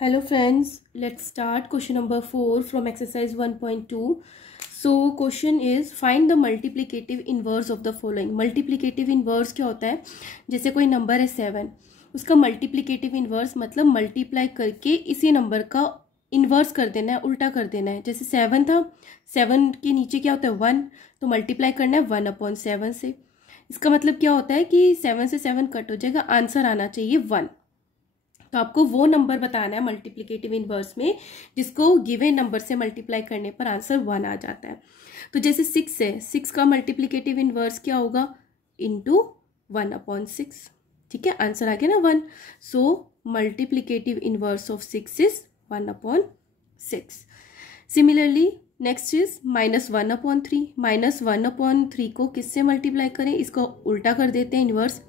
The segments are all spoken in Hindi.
Hello friends, let's start question number 4 from exercise 1.2. So question is find the multiplicative inverse of the following. Multiplicative inverse क्या होता है? जैसे कोई नंबर है 7, उसका मल्टीप्लिकेटिव इन्वर्स मतलब मल्टीप्लाई करके इसी नंबर का इन्वर्स कर देना है, उल्टा कर देना है. जैसे 7 था, 7 के नीचे क्या होता है 1, तो मल्टीप्लाई करना है 1/7 से. इसका मतलब क्या होता है कि 7 से 7 कट हो जाएगा, आंसर आना चाहिए 1. तो आपको वो नंबर बताना है मल्टीप्लिकेटिव इनवर्स में जिसको गिवन नंबर से मल्टीप्लाई करने पर आंसर 1 आ जाता है. तो जैसे 6 है, 6 का मल्टीप्लिकेटिव इनवर्स क्या होगा? इंटू 1/6. ठीक है, आंसर आ गया ना 1. So multiplicative inverse of 6 is 1/6. Similarly next is -1/3. -1/3 को किससे मल्टीप्लाई करें? इसको उल्टा कर देते हैं, इनवर्स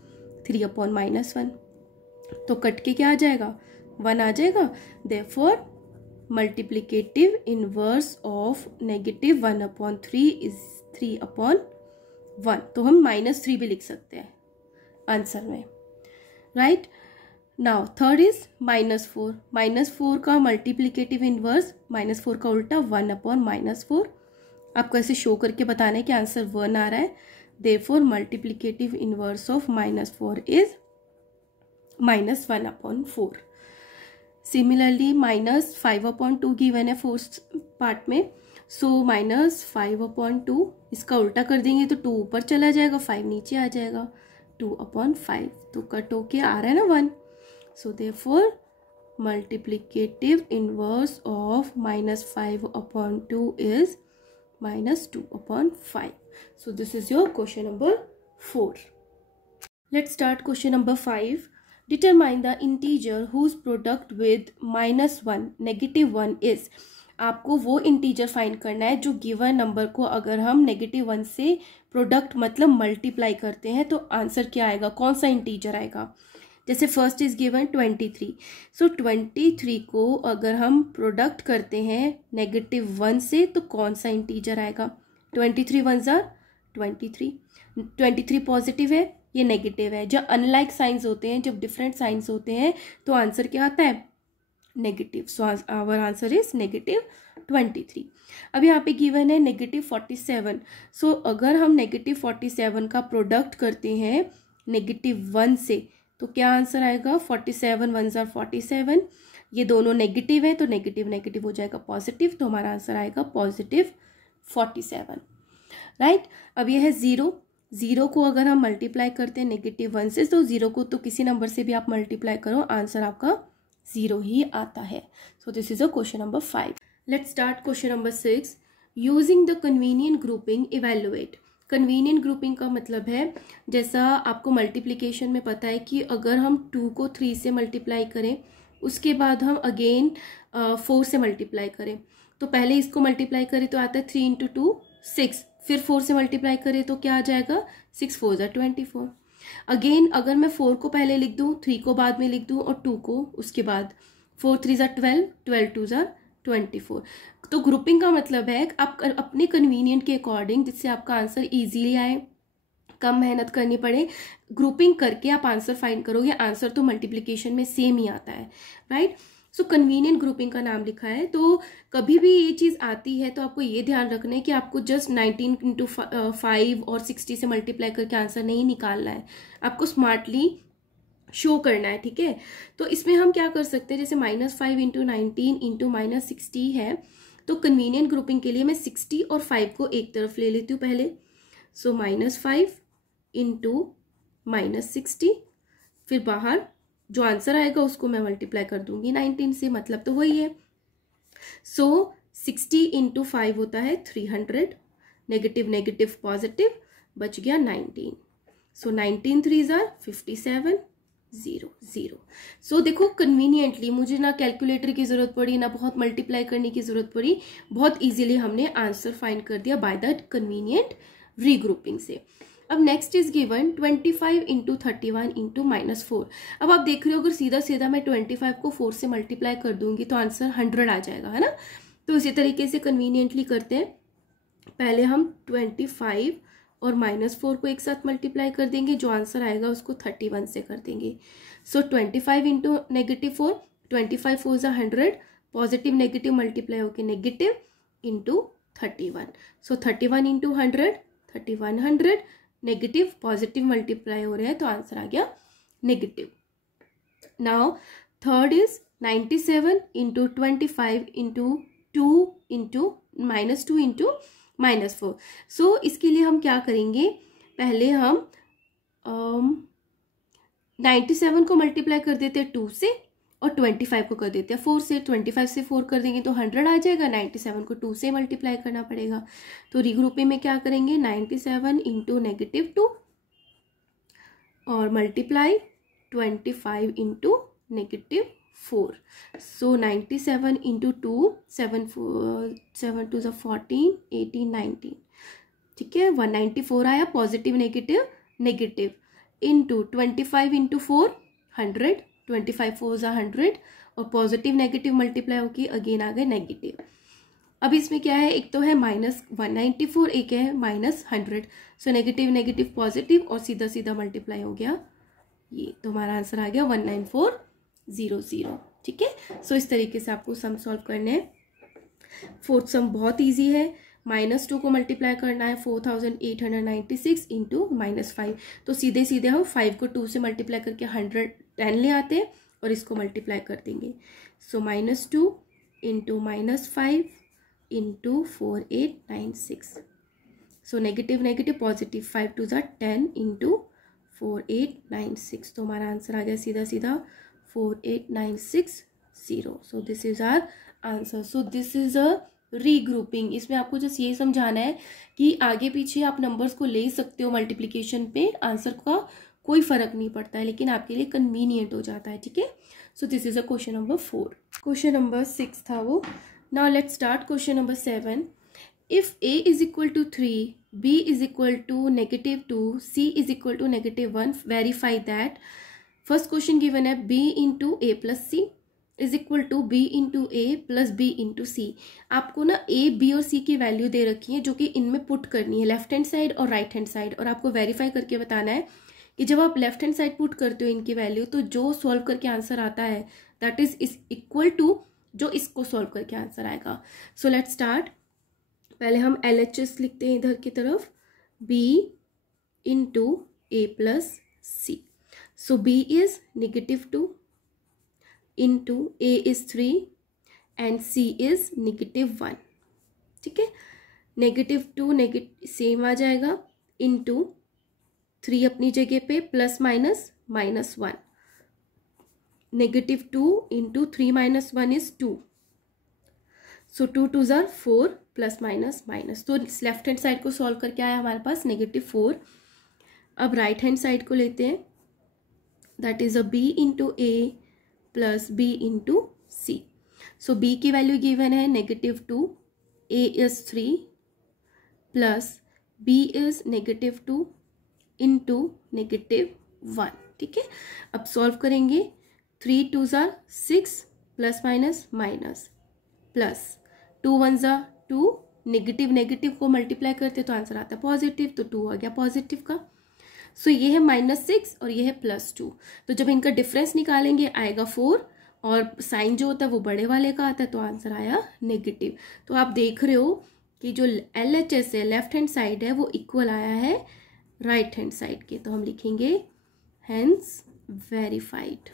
3/-1. तो कट के क्या आ जाएगा? 1 आ जाएगा. Therefore multiplicative inverse of -1/3 is 3/1. तो हम -3 भी लिख सकते हैं आंसर में, राइट. Now third is -4. -4 का मल्टीप्लिकेटिव इनवर्स, -4 का उल्टा 1/-4. आपको ऐसे शो करके बताना है कि आंसर 1 आ रहा है. Therefore multiplicative inverse of -4 is -1/4. Similarly -5/2 given है फोर्थ पार्ट में. सो -5/2 इसका उल्टा कर देंगे तो 2 ऊपर चला जाएगा, 5 नीचे आ जाएगा, 2/5. तो कट होके आ रहा है ना 1. So therefore multiplicative inverse of -5/2 is -2/5. So this is your question number 4. Let's start question number 5. Determine the integer whose product with -1 -1 is. आपको वो इंटीजर फाइंड करना है जो गिवन नंबर को अगर हम -1 से प्रोडक्ट मतलब मल्टीप्लाई करते हैं तो आंसर क्या आएगा, कौन सा इंटीजर आएगा. जैसे फर्स्ट इज गिवन 23. सो 23 को अगर हम प्रोडक्ट करते हैं -1 से तो कौन सा इंटीजर आएगा? 23 1s are 23. 23 पॉजिटिव है, ये नेगेटिव है. जब अनलाइक साइंस होते हैं, जब डिफरेंट साइंस होते हैं तो आंसर क्या आता है? Negative. So our answer is -23. अब यहाँ पे गिवन है -47. सो अगर हम -47 का प्रोडक्ट करते हैं -1 से तो क्या आंसर आएगा? 47 1s are 47. ये दोनों नेगेटिव है तो नेगेटिव नेगेटिव हो जाएगा पॉजिटिव, तो हमारा आंसर आएगा +47, राइट. अब ये है 0. 0 को अगर हम मल्टीप्लाई करते हैं -1 से तो 0 को तो किसी नंबर से भी आप मल्टीप्लाई करो, आंसर आपका 0 ही आता है. So this is a question number 5. Let's start question number 6. Using the convenient grouping evaluate. Convenient grouping का मतलब है, जैसा आपको मल्टीप्लिकेशन में पता है कि अगर हम 2 को 3 से मल्टीप्लाई करें उसके बाद हम अगेन 4 से मल्टीप्लाई करें, तो पहले इसको मल्टीप्लाई करें तो आता है 3 × 2 6. फिर 4 से मल्टीप्लाई करें तो क्या आ जाएगा? 6 4s are 24. अगेन अगर मैं 4 को पहले लिख दूं, 3 को बाद में लिख दूं और 2 को उसके बाद, 4 3s are 12, 12 2s are 24. तो ग्रुपिंग का मतलब है आप अपने कन्वीनियंट के अकॉर्डिंग, जिससे आपका आंसर इजीली आए, कम मेहनत करनी पड़े, ग्रुपिंग करके आप आंसर फाइंड करोगे. आंसर तो मल्टीप्लिकेशन में सेम ही आता है, राइट. सो कन्वीनियंट ग्रुपिंग का नाम लिखा है. तो कभी भी ये चीज़ आती है तो आपको ये ध्यान रखना है कि आपको जस्ट 19 × 5 और 60 से मल्टीप्लाई करके आंसर नहीं निकालना है, आपको स्मार्टली शो करना है, ठीक है. तो इसमें हम क्या कर सकते हैं, जैसे -5 × 19 × -60 है, तो कन्वीनियंट ग्रुपिंग के लिए मैं 60 और 5 को एक तरफ ले लेती हूँ पहले. सो -5 × -60, फिर बाहर जो आंसर आएगा उसको मैं मल्टीप्लाई कर दूंगी 19 से, मतलब तो वही है. सो 60 × 5 होता है 300, नेगेटिव नेगेटिव पॉजिटिव, बच गया 19. सो 19 3s are 57 0 0. सो देखो कन्वीनियंटली मुझे ना कैलकुलेटर की जरूरत पड़ी, ना बहुत मल्टीप्लाई करने की जरूरत पड़ी, बहुत इजीली हमने आंसर फाइंड कर दिया बाय द कन्वीनियंट रीग्रुपिंग से. अब नेक्स्ट इज गिवन 25 × 31 × -4. अब आप देख रहे हो अगर सीधा सीधा मैं 25 को 4 से मल्टीप्लाई कर दूंगी तो आंसर 100 आ जाएगा, है ना. तो इसी तरीके से कन्वीनियंटली करते हैं, पहले हम 25 और -4 को एक साथ मल्टीप्लाई कर देंगे, जो आंसर आएगा उसको 31 से कर देंगे. सो 25 × -4 25 4 ज़ा 100, पॉजिटिव नेगेटिव मल्टीप्लाई होके नेगेटिव इंटू 31. सो 31 इंटू 100 3100, नेगेटिव पॉजिटिव मल्टीप्लाई हो रहे हैं तो आंसर आ गया negative. Now third is 97 into 25 into 2 into -2 into -4. सो इसके लिए हम क्या करेंगे, पहले हम 97 को मल्टीप्लाई कर देते हैं 2 से और 25 को कर देते हैं 4 से. 25 से 4 कर देंगे तो 100 आ जाएगा. 97 को 2 से मल्टीप्लाई करना पड़ेगा. तो रीग्रुपिंग में क्या करेंगे, 97 इंटू -2 और मल्टीप्लाई 25 इंटू -4. सो 97 इंटू 2, 7 2 14 18 19. ठीक है, 194 आया. Positive negative negative into 25 into 4 100, 25 4 ज़ा 100 और पॉजिटिव नेगेटिव मल्टीप्लाई होगी अगेन आ गए नेगेटिव. अब इसमें क्या है, एक तो है -194, एक है -100. सो नेगेटिव नेगेटिव पॉजिटिव और सीधा सीधा मल्टीप्लाई हो गया ये, तो हमारा आंसर आ गया 19400. ठीक है, सो इस तरीके से आपको सम सॉल्व करने हैं. फोर्थ सम बहुत ईजी है. -2 को मल्टीप्लाई करना है 4896 इंटू -5. तो सीधे सीधे हम 5 को 2 से मल्टीप्लाई करके 110 ले आते हैं और इसको मल्टीप्लाई कर देंगे. सो -2 into -5 into 4896. So negative negative positive 5 2 ज़ा 10 इंटू 4896. तो हमारा आंसर आ गया सीधा सीधा 48960. So this is our answer. So this is a regrouping. इसमें आपको जस्ट ये समझाना है कि आगे पीछे आप नंबर्स को ले सकते हो मल्टीप्लिकेशन पे, आंसर का कोई फर्क नहीं पड़ता है, लेकिन आपके लिए कन्वीनियंट हो जाता है. ठीक है, so this is a question number 4. Question number 6 था वो. Now let's start question number 7. If a is equal to 3, b is equal to -2, c is equal to -1, verify that. First question given है b into a plus C is equal to b into A plus B into C. आपको ना a, b और c की वैल्यू दे रखी है जो कि इनमें पुट करनी है, लेफ्ट हैंड साइड और राइट हैंड साइड, और आपको वेरीफाई करके बताना है कि जब आप लेफ्ट हैंड साइड पुट करते हो इनकी वैल्यू तो जो सॉल्व करके आंसर आता है दैट इज इक्वल टू जो इसको सॉल्व करके आंसर आएगा. So let's start. पहले हम LHS लिखते हैं इधर की तरफ, b into A plus C. So b is -2 into A is 3 and c is -1. ठीक है, -2 नेगेटिव सेम आ जाएगा इंटू 3 अपनी जगह पे प्लस माइनस -1. -2 into 3 - 1 is 2. सो 2 2 ज़ा 4 प्लस माइनस माइनस. तो लेफ्ट हैंड साइड को सॉल्व करके आया हमारे पास -4. अब राइट हैंड साइड को लेते हैं, that is A b into A plus b into C. So b की वैल्यू गिवन है -2, a is 3 plus b is -2 into -1. ठीक है, अब सॉल्व करेंगे. 3 2 ज़ा 6 प्लस माइनस माइनस प्लस 2 1 ज़ा 2, नेगेटिव नेगेटिव को मल्टीप्लाई करते तो आंसर आता है पॉजिटिव, तो 2 आ गया पॉजिटिव का. सो ये है -6 और ये है +2. तो जब इनका डिफरेंस निकालेंगे आएगा 4 और साइन जो होता है वो बड़े वाले का आता है, तो आंसर आया नेगेटिव. तो आप देख रहे हो कि जो LHS है लेफ्ट हैंड साइड है वो इक्वल आया है राइट हैंड साइड के. तो हम लिखेंगे hence verified.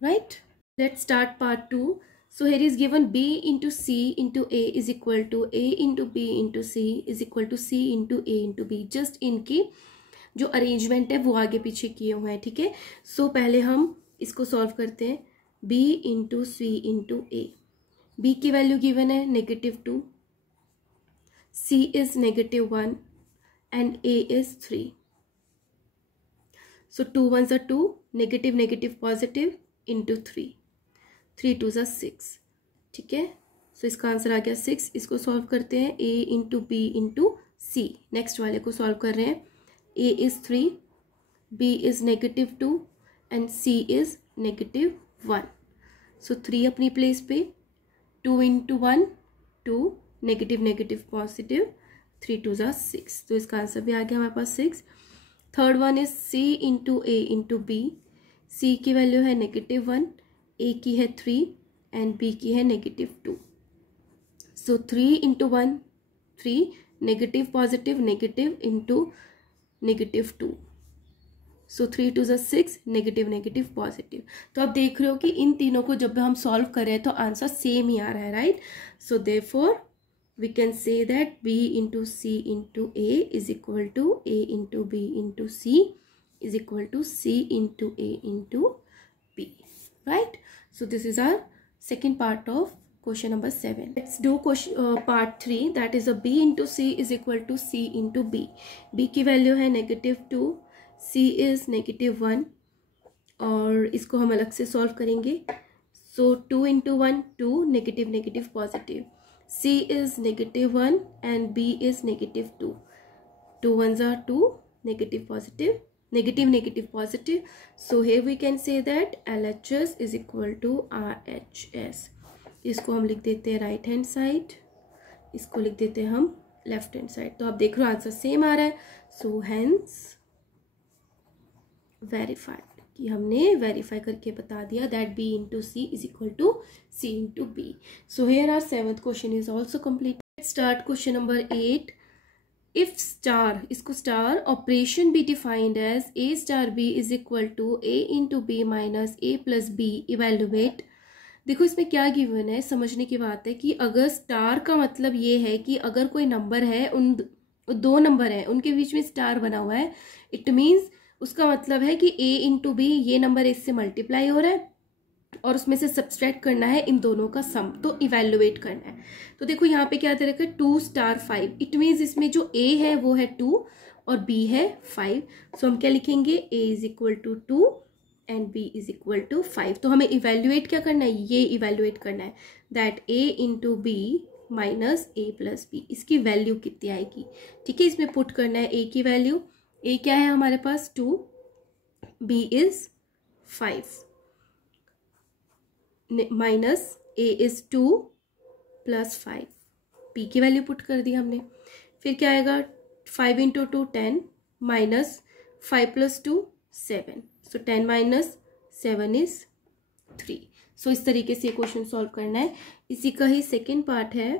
Right, let's start part 2. So here is given b into c into a is equal to a into b into c is equal to c into a into b. Just इनकी जो अरेंजमेंट है वो आगे पीछे किए हुए हैं. ठीक है, सो पहले हम इसको सॉल्व करते हैं. b इंटू सी इंटू ए. b की वैल्यू गिवन है -2, c is -1 and a is 3. सो 2 1 ज़ा 2, नेगेटिव नेगेटिव पॉजिटिव इंटू 3, 3 2 ज़ा 6. ठीक है, सो इसका आंसर आ गया 6. इसको सॉल्व करते हैं, a into B into C. Next वाले को सॉल्व कर रहे हैं. a is 3, b is -2 and c is -1. So 3 अपनी प्लेस पे, 2 इंटू 1 2, नेगेटिव नेगेटिव पॉजिटिव, 3 2 ज़ा 6. तो इसका आंसर भी आ गया हमारे पास 6. Third one is c into A into B. C की वैल्यू है -1, ए की है 3 एंड बी की है -2. सो 3 × 1 3, नेगेटिव पॉजिटिव नेगेटिव इंटू -2. सो 3 × 2 6, नेगेटिव नेगेटिव पॉजिटिव. तो आप देख रहे हो कि इन तीनों को जब हम सॉल्व करें तो आंसर सेम ही आ रहा है, right. So therefore we can say that b into c into a is equal to a into b into c is equal to c into a into b, right. So this is our second part of question number 7. Let's do question part 3, that is a b into c is equal to c into b. b की वैल्यू है -2, c is -1 और इसको हम अलग से सॉल्व करेंगे. सो 2 × 1 2, negative negative positive. C is -1 and B is -2. 2 1s are 2, negative positive, negative negative positive. So here we can say that LHS is equal to RHS. इसको हम लिख देते हैं राइट हैंड साइड, इसको लिख देते हैं हम लेफ्ट हैंड साइड. तो आप देख रहे हो आंसर सेम आ रहा है. सो हेंस वेरीफाइड, कि हमने वेरीफाई करके बता दिया that b into c is equal to c into b. So here our 7th question is also complete. Let's start question number 8. If star, इसको star operation be defined as a star b is equal to a into b minus a plus b, evaluate. देखो इसमें क्या गिवन है, समझने की बात है कि अगर स्टार का मतलब ये है कि अगर कोई नंबर है, उन दो नंबर है उनके बीच में स्टार बना हुआ है, इट मीन्स उसका मतलब है कि a इंटू बी, ये नंबर इससे मल्टीप्लाई हो रहा है और उसमें से सब्सट्रैक्ट करना है इन दोनों का सम, तो इवेल्युएट करना है. तो देखो यहाँ पे क्या दे रखा है 2 * 5, इट मीन्स इसमें जो a है वो है 2 और b है 5. सो हम क्या लिखेंगे, a is equal to 2 and b is equal to 5. तो हमें इवेल्युएट क्या करना है, ये इवेल्युएट करना है that a into B minus a plus B, इसकी वैल्यू कितनी आएगी. ठीक है, इसमें पुट करना है a की वैल्यू. a क्या है हमारे पास 2, b is 5 minus a is 2 plus 5, p की वैल्यू पुट कर दी हमने. फिर क्या आएगा 5 × 2 10 माइनस 5 + 2 7. So 10 minus 7 is 3. सो इस तरीके से क्वेश्चन सॉल्व करना है. इसी का ही सेकेंड पार्ट है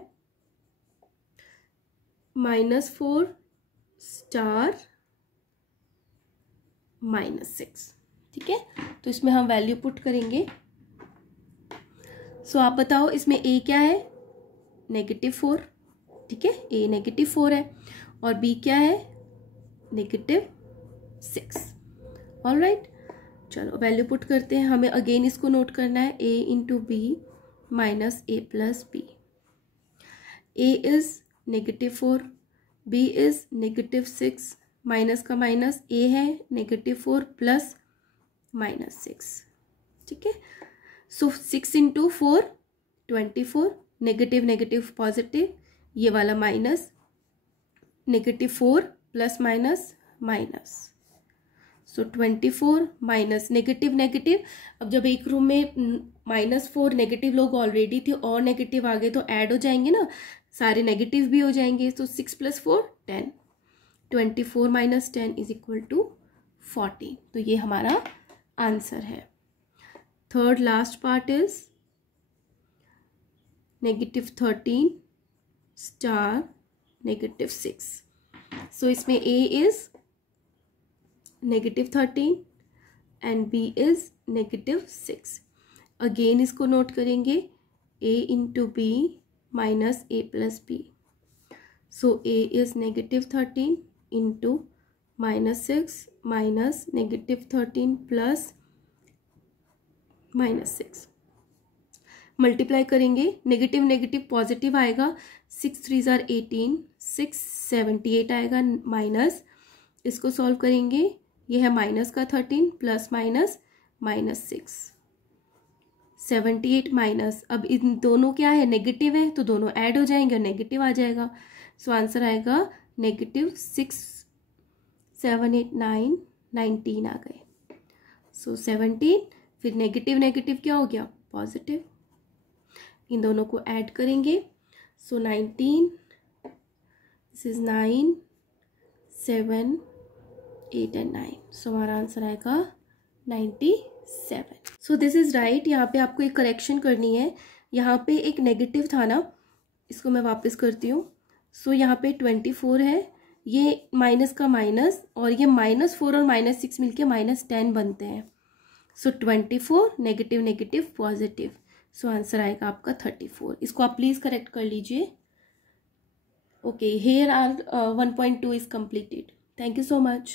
-4 स्टार -6. ठीक है, तो इसमें हम वैल्यू पुट करेंगे. सो आप बताओ इसमें a क्या है, -4. ठीक है, a -4 है और b क्या है, -6. ऑलराइट, चलो वैल्यू पुट करते हैं. हमें अगेन इसको नोट करना है a into B minus a plus B. a is -4, b is -6, minus का माइनस, a है -4 प्लस -6. ठीक है, सो 6 × 4 24, नेगेटिव नेगेटिव पॉजिटिव, ये वाला माइनस, -4 प्लस माइनस माइनस. सो 24 माइनस नेगेटिव नेगेटिव. अब जब एक रूम में -4 नेगेटिव लोग ऑलरेडी थे और नेगेटिव आ गए तो ऐड हो जाएंगे ना, सारे नेगेटिव भी हो जाएंगे. तो 6 + 4 10, 24 - 10 इज इक्वल टू 40. तो ये हमारा आंसर है. Third last part is -13 star -6. So इसमें a is -13 and b is -6. Again इसको नोट करेंगे a into B minus a plus B. So a is -13 into -6 minus -13 plus -6. Multiply करेंगे, नेगेटिव नेगेटिव पॉजिटिव आएगा, 6 3s are 18, 6 78 आएगा माइनस. इसको सॉल्व करेंगे, ये है माइनस का 13 प्लस माइनस -6, 78 माइनस. अब इन दोनों क्या है, नेगेटिव है, तो दोनों ऐड हो जाएंगे और नेगेटिव आ जाएगा. सो आंसर आएगा -6 7 8 9 19 आ गए. सो 17, फिर नेगेटिव नेगेटिव क्या हो गया, पॉजिटिव. इन दोनों को ऐड करेंगे. सो 19, दिस इज 9 7 8 एंड 9. सो हमारा आंसर आएगा 96. 7। सो दिस इज राइट। यहाँ पे आपको एक करेक्शन करनी है, यहाँ पे एक नेगेटिव था ना, इसको मैं वापस करती हूँ। सो यहाँ पे 24 है, ये माइनस का माइनस, और ये -4 और -6 मिलके -10 बनते हैं। सो 24 negative negative positive, so answer आएगा आपका 34। इसको आप प्लीज करेक्ट कर लीजिए। Okay, here our 1.2 is completed. Thank you so much.